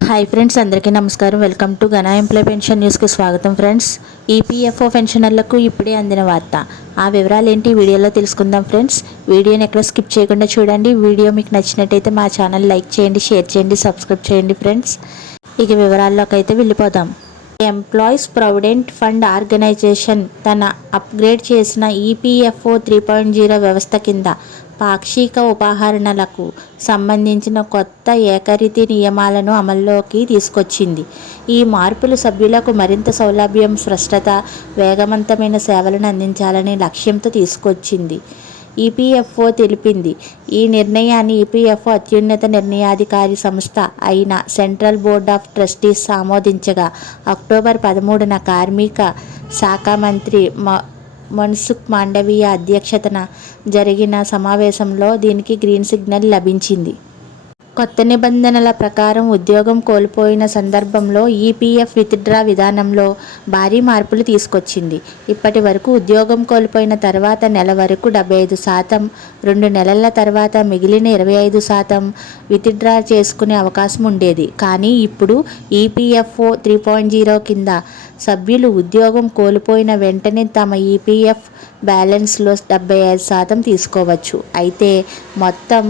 Hi friends, అందరికీ నమస్కారం. Welcome to ఘన ఎంప్లాయ్ పెన్షన్ న్యూస్కి స్వాగతం. ఫ్రెండ్స్, ఈపీఎఫ్ఓ పెన్షనర్లకు ఇప్పుడే అందిన వార్త. ఆ వివరాలు ఏంటి వీడియోలో తెలుసుకుందాం. ఫ్రెండ్స్, వీడియోని ఎక్కడ స్కిప్ చేయకుండా చూడండి. వీడియో మీకు నచ్చినట్టయితే మా ఛానల్ లైక్ చేయండి, షేర్ చేయండి, సబ్స్క్రైబ్ చేయండి. ఫ్రెండ్స్, ఇక వివరాల్లోకి అయితే వెళ్ళిపోదాం. ఎంప్లాయీస్ ప్రావిడెంట్ ఫండ్ ఆర్గనైజేషన్ తన అప్గ్రేడ్ చేసిన ఈపీఎఫ్ఓ 3.0 వ్యవస్థ కింద పాక్షిక ఉపాహరణలకు సంబంధించిన కొత్త ఏకరీతి నియమాలను అమల్లోకి తీసుకొచ్చింది. ఈ మార్పులు సభ్యులకు మరింత సౌలభ్యం, స్పష్టత, వేగవంతమైన సేవలను అందించాలనే లక్ష్యంతో తీసుకొచ్చింది ఈపీఎఫ్ఓ తెలిపింది. ఈ నిర్ణయాన్ని ఈపీఎఫ్ఓ అత్యున్నత నిర్ణయాధికారి సంస్థ అయిన సెంట్రల్ బోర్డ్ ఆఫ్ ట్రస్టీస్ ఆమోదించగా, అక్టోబర్ 13న కార్మిక శాఖ మంత్రి మన్సుఖ్ మాండవీయ అధ్యక్షతన జరిగిన సమావేశంలో దీనికి గ్రీన్ సిగ్నల్ లభించింది. కొత్త నిబంధనల ప్రకారం ఉద్యోగం కోల్పోయిన సందర్భంలో ఈపీఎఫ్ విత్డ్రా విధానంలో భారీ మార్పులు తీసుకొచ్చింది. ఇప్పటి వరకు ఉద్యోగం కోల్పోయిన తర్వాత నెల వరకు 75%, 2 నెలల తర్వాత మిగిలిన 25% విత్డ్రా చేసుకునే అవకాశం ఉండేది. కానీ ఇప్పుడు ఈపీఎఫ్ఓ 3.0 కింద సభ్యులు ఉద్యోగం కోల్పోయిన వెంటనే తమ ఈపీఎఫ్ బ్యాలెన్స్లో 75% తీసుకోవచ్చు. అయితే మొత్తం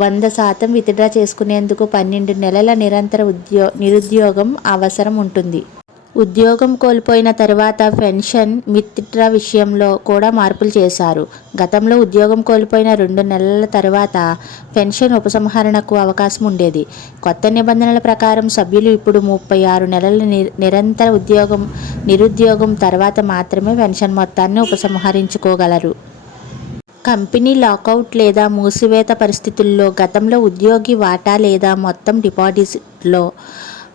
100% విత్డ్రా చేసుకునేందుకు 12 నెలల నిరంతర నిరుద్యోగం అవసరం ఉంటుంది. ఉద్యోగం కోల్పోయిన తర్వాత పెన్షన్ విత్డ్రా విషయంలో కూడా మార్పులు చేశారు. గతంలో ఉద్యోగం కోల్పోయిన 2 నెలల తర్వాత పెన్షన్ ఉపసంహరణకు అవకాశం ఉండేది. కొత్త నిబంధనల ప్రకారం సభ్యులు ఇప్పుడు 36 నెలల నిరంతర నిరుద్యోగం తర్వాత మాత్రమే పెన్షన్ మొత్తాన్ని ఉపసంహరించుకోగలరు. కంపెనీ లాకౌట్ లేదా మూసివేత పరిస్థితుల్లో గతంలో ఉద్యోగి వాటా లేదా మొత్తం డిపాజిట్లో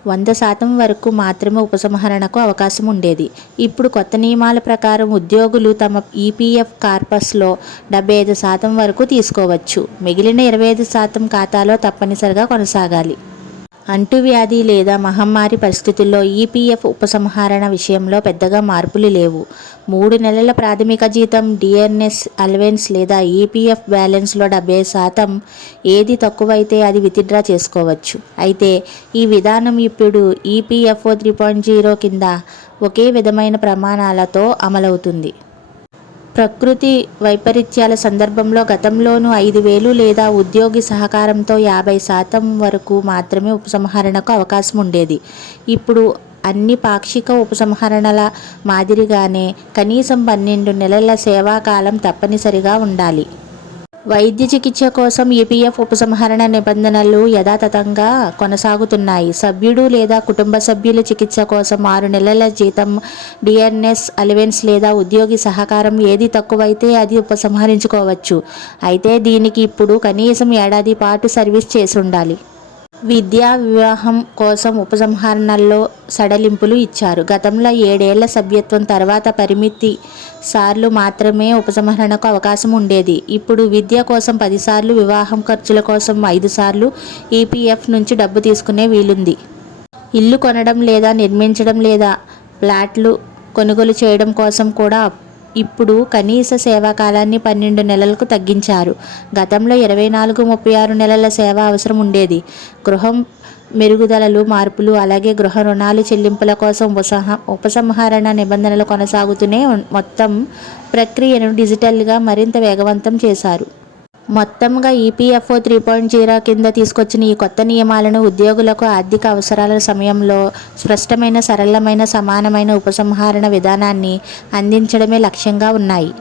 100% వరకు మాత్రమే ఉపసంహరణకు అవకాశం ఉండేది. ఇప్పుడు కొత్త నియమాల ప్రకారం ఉద్యోగులు తమ ఈపీఎఫ్ కార్పస్లో 75% వరకు తీసుకోవచ్చు. మిగిలిన 25% ఖాతాలో తప్పనిసరిగా కొనసాగాలి. అంటువ్యాధి లేదా మహమ్మారి పరిస్థితుల్లో ఈపీఎఫ్ ఉపసంహరణ విషయంలో పెద్దగా మార్పులు లేవు. 3 నెలల ప్రాథమిక జీతం, డిఆర్ఎస్ అలవెన్స్ లేదా ఈపీఎఫ్ బ్యాలెన్స్లో 70% ఏది తక్కువైతే అది విత్డ్రా చేసుకోవచ్చు. అయితే ఈ విధానం ఇప్పుడు ఈపీఎఫ్ఓ 3.0 కింద ఒకే విధమైన ప్రమాణాలతో అమలవుతుంది. ప్రకృతి వైపరీత్యాల సందర్భంలో గతంలోనూ 5,000 లేదా ఉద్యోగి సహకారంతో 50% వరకు మాత్రమే ఉపసంహరణకు అవకాశం ఉండేది. ఇప్పుడు అన్ని పాక్షిక ఉపసంహరణల మాదిరిగానే కనీసం 12 నెలల సేవాకాలం తప్పనిసరిగా ఉండాలి. వైద్య చికిత్స కోసం ఈపీఎఫ్ ఉపసంహరణ నిబంధనలు యథాతథంగా కొనసాగుతున్నాయి. సభ్యుడు లేదా కుటుంబ సభ్యుల చికిత్స కోసం 6 నెలల జీతం, డిఆర్ఎస్ అలవెన్స్ లేదా ఉద్యోగి సహకారం ఏది తక్కువైతే అది ఉపసంహరించుకోవచ్చు. అయితే దీనికి ఇప్పుడు కనీసం ఏడాది పాటు సర్వీస్ చేసి ఉండాలి. విద్యా, వివాహం కోసం ఉపసంహరణల్లో సడలింపులు ఇచ్చారు. గతంలో 7 ఏళ్ల సభ్యత్వం తర్వాత పరిమితి సార్లు మాత్రమే ఉపసంహరణకు అవకాశం ఉండేది. ఇప్పుడు విద్య కోసం 10 సార్లు, వివాహం ఖర్చుల కోసం 5 సార్లు ఈపీఎఫ్ నుంచి డబ్బు తీసుకునే వీలుంది. ఇల్లు కొనడం లేదా నిర్మించడం లేదా ప్లాట్లు కొనుగోలు చేయడం కోసం కూడా ఇప్పుడు కనీస సేవా కాలాన్ని 12 నెలలకు తగ్గించారు. గతంలో 24-36 నెలల సేవ అవసరం ఉండేది. గృహం మెరుగుదలలు, మార్పులు, అలాగే గృహ రుణాలు చెల్లింపుల కోసం ఉపసంహరణ నిబంధనలు కొనసాగుతూనే మొత్తం ప్రక్రియను డిజిటల్గా మరింత వేగవంతం చేశారు. మొత్తంగా ఈపీఎఫ్ఓ 3.0 కింద తీసుకొచ్చిన ఈ కొత్త నియమాలను ఉద్యోగులకు ఆర్థిక అవసరాల సమయంలో స్పష్టమైన, సరళమైన, సమానమైన ఉపసంహరణ విధానాన్ని అందించడమే లక్ష్యంగా ఉన్నాయి.